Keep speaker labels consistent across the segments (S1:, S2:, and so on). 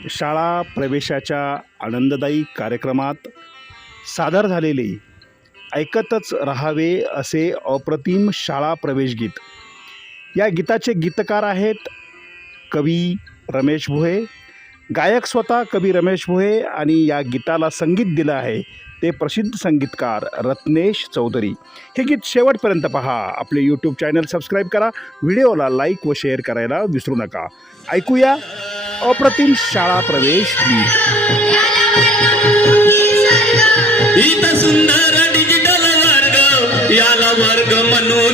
S1: शाळा प्रवेशाच्या आनंददायी कार्यक्रमात सादर झालेले ऐकतच राहावे असे अप्रतिम शाळा प्रवेश गीत. या गीताचे गीतकार आहेत कवी रमेश भोये गायक स्वतः कवी रमेश भोये आणि या गीताला संगीत दिलं आहे ते प्रसिद्ध संगीतकार रत्नेश चौधरी. हे गीत शेवटपर्यंत पहा. आपले यूट्यूब चॅनल सबस्क्राईब करा. व्हिडिओला लाईक व शेअर करायला विसरू नका. ऐकूया अप्रतिम शाळा प्रवेश गीत
S2: सुंदर डिजिटल वर्ग याला वर्ग म्हणू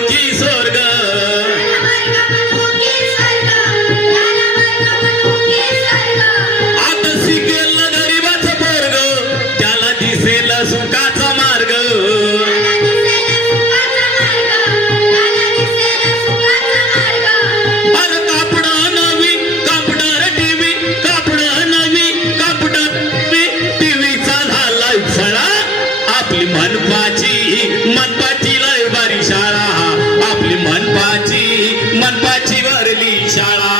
S2: आपली मनपाची मनपाची लय बारी शाळा. आपली मनपाची मनपाची वरली शाळा!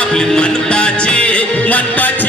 S2: आपली मनपाची मनपाची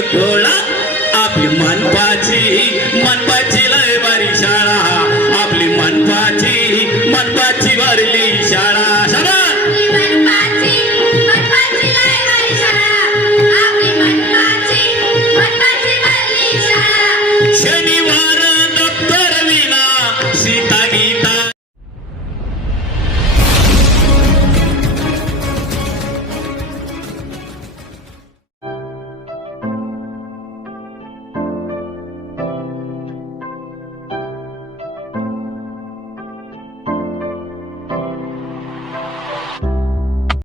S2: भोळा अभिमान बाजी मन बाजी.